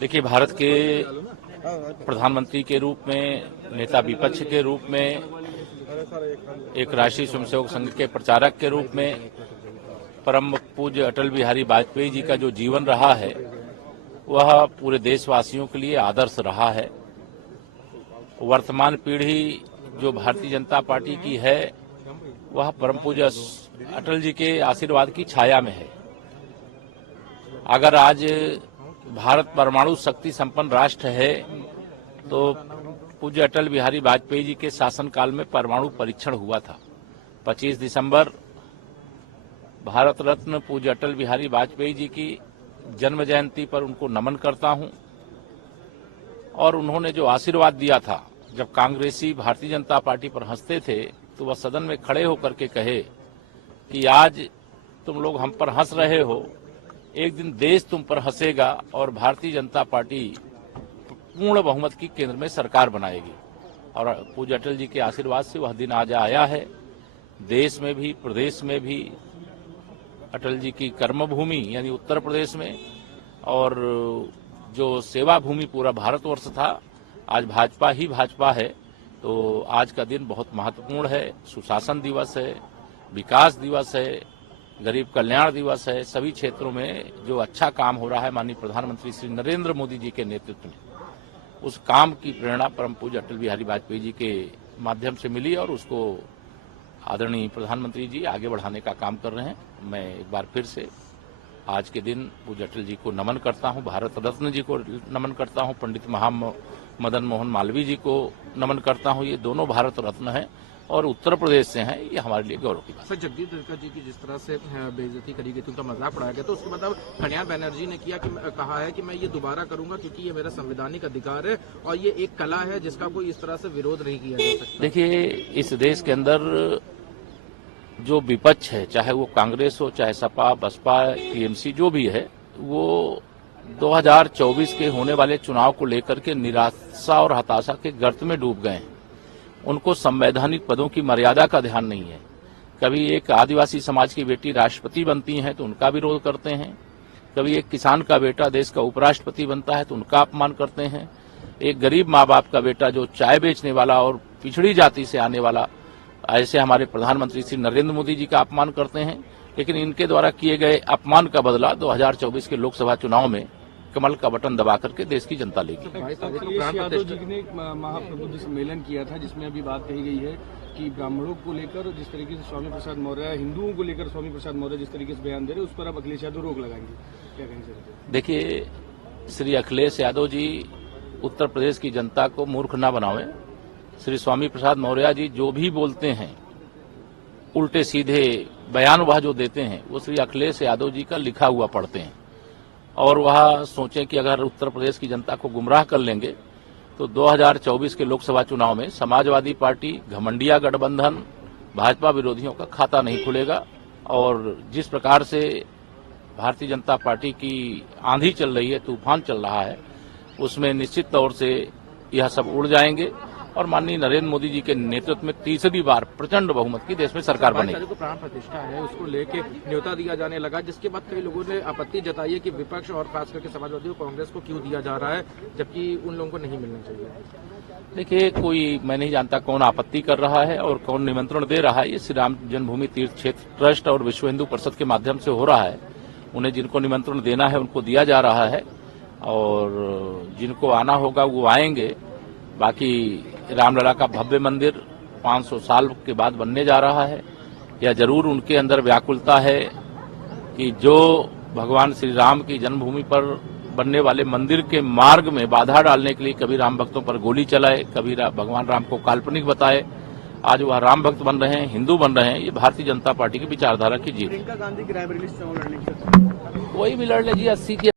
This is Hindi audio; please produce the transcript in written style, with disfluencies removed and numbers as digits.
देखिए, भारत के प्रधानमंत्री के रूप में, नेता विपक्ष के रूप में, एक राष्ट्रीय स्वयंसेवक संघ के प्रचारक के रूप में परम पूज्य अटल बिहारी वाजपेयी जी का जो जीवन रहा है वह पूरे देशवासियों के लिए आदर्श रहा है। वर्तमान पीढ़ी जो भारतीय जनता पार्टी की है वह परम पूज्य अटल जी के आशीर्वाद की छाया में है। अगर आज भारत परमाणु शक्ति संपन्न राष्ट्र है तो पूज्य अटल बिहारी वाजपेयी जी के शासनकाल में परमाणु परीक्षण हुआ था। 25 दिसंबर भारत रत्न पूज्य अटल बिहारी वाजपेयी जी की जन्म जयंती पर उनको नमन करता हूं। और उन्होंने जो आशीर्वाद दिया था, जब कांग्रेसी भारतीय जनता पार्टी पर हंसते थे तो वह सदन में खड़े होकर के कहे कि आज तुम लोग हम पर हंस रहे हो, एक दिन देश तुम पर हंसेगा और भारतीय जनता पार्टी पूर्ण बहुमत की केंद्र में सरकार बनाएगी। और पूज्य अटल जी के आशीर्वाद से वह दिन आज आया है। देश में भी, प्रदेश में भी अटल जी की कर्मभूमि यानी उत्तर प्रदेश में, और जो सेवा भूमि पूरा भारतवर्ष था, आज भाजपा ही भाजपा है। तो आज का दिन बहुत महत्वपूर्ण है। सुशासन दिवस है, विकास दिवस है, गरीब कल्याण दिवस है। सभी क्षेत्रों में जो अच्छा काम हो रहा है माननीय प्रधानमंत्री श्री नरेंद्र मोदी जी के नेतृत्व में, उस काम की प्रेरणा परम पूज्य अटल बिहारी वाजपेयी जी के माध्यम से मिली और उसको आदरणीय प्रधानमंत्री जी आगे बढ़ाने का काम कर रहे हैं। मैं एक बार फिर से आज के दिन पूज्य अटल जी को नमन करता हूं, भारत रत्न जी को नमन करता हूं, पंडित मदन मोहन मालवीय जी को नमन करता हूं। ये दोनों भारत रत्न हैं और उत्तर प्रदेश से हैं। ये हमारे लिए गौरव की बात है। सर, जगदीप धनखड़ जी की जिस तरह से बेइज्जती करी गई थी, उनका मजाक उड़ाया गया, तो उसके बाद अब कल्याण बनर्जी ने कहा है कि मैं ये दोबारा करूंगा क्योंकि ये मेरा संवैधानिक अधिकार है और ये एक कला है जिसका कोई इस तरह से विरोध नहीं किया जा सकता। देखिए, इस देश के अंदर जो विपक्ष है, चाहे वो कांग्रेस हो, चाहे सपा, बसपा, टीएमसी, जो भी है, वो 2024 के होने वाले चुनाव को लेकर के निराशा और हताशा के गर्त में डूब गए हैं। उनको संवैधानिक पदों की मर्यादा का ध्यान नहीं है। कभी एक आदिवासी समाज की बेटी राष्ट्रपति बनती है तो उनका विरोध करते हैं, कभी एक किसान का बेटा देश का उपराष्ट्रपति बनता है तो उनका अपमान करते हैं, एक गरीब माँ बाप का बेटा जो चाय बेचने वाला और पिछड़ी जाति से आने वाला, ऐसे हमारे प्रधानमंत्री श्री नरेंद्र मोदी जी का अपमान करते हैं। लेकिन इनके द्वारा किए गए अपमान का बदला 2024 के लोकसभा चुनाव में कमल का बटन दबा करके देश की जनता लेगी। यादव जी ने महाप्रबुद्ध सम्मेलन किया था जिसमें अभी बात कही गई है कि ब्राह्मणों को लेकर जिस तरीके से स्वामी प्रसाद मौर्य, हिंदुओं को लेकर स्वामी प्रसाद मौर्य जिस तरीके से बयान दे रहे, उस पर अब अखिलेश यादव रोक लगाएंगे, क्या कहेंगे? देखिए, श्री अखिलेश यादव जी उत्तर प्रदेश की जनता को मूर्ख न बनावें। श्री स्वामी प्रसाद मौर्य जी जो भी बोलते हैं, उल्टे सीधे बयान वह जो देते हैं, वो श्री अखिलेश यादव जी का लिखा हुआ पढ़ते हैं और वह सोचें कि अगर उत्तर प्रदेश की जनता को गुमराह कर लेंगे तो 2024 के लोकसभा चुनाव में समाजवादी पार्टी, घमंडिया गठबंधन, भाजपा विरोधियों का खाता नहीं खुलेगा। और जिस प्रकार से भारतीय जनता पार्टी की आंधी चल रही है, तूफान चल रहा है, उसमें निश्चित तौर से यह सब उड़ जाएंगे और माननीय नरेंद्र मोदी जी के नेतृत्व में तीसरी बार प्रचंड बहुमत की देश में सरकार बनेगी। को प्राण प्रतिष्ठा है, उसको लेके न्योता दिया जाने लगा, जिसके बाद कई लोगों ने आपत्ति जताई है कि विपक्ष और खास करके समाजवादी कांग्रेस को क्यों दिया जा रहा है जबकि उन लोगों को नहीं मिलना चाहिए। देखिए, मैं नहीं जानता कौन आपत्ति कर रहा है और कौन निमंत्रण दे रहा है। ये श्री राम जन्मभूमि तीर्थ क्षेत्र ट्रस्ट और विश्व हिंदू परिषद के माध्यम से हो रहा है। उन्हें जिनको निमंत्रण देना है उनको दिया जा रहा है और जिनको आना होगा वो आएंगे। बाकी रामलला का भव्य मंदिर 500 साल के बाद बनने जा रहा है। यह जरूर उनके अंदर व्याकुलता है कि जो भगवान श्री राम की जन्मभूमि पर बनने वाले मंदिर के मार्ग में बाधा डालने के लिए कभी राम भक्तों पर गोली चलाए, कभी भगवान राम को काल्पनिक बताए, आज वह राम भक्त बन रहे हैं, हिंदू बन रहे हैं। ये भारतीय जनता पार्टी की विचारधारा की जीत है। प्रियंका गांधी की रायबरेली से चुनाव लड़ने की, कोई भी लड़ ले जी, 80 की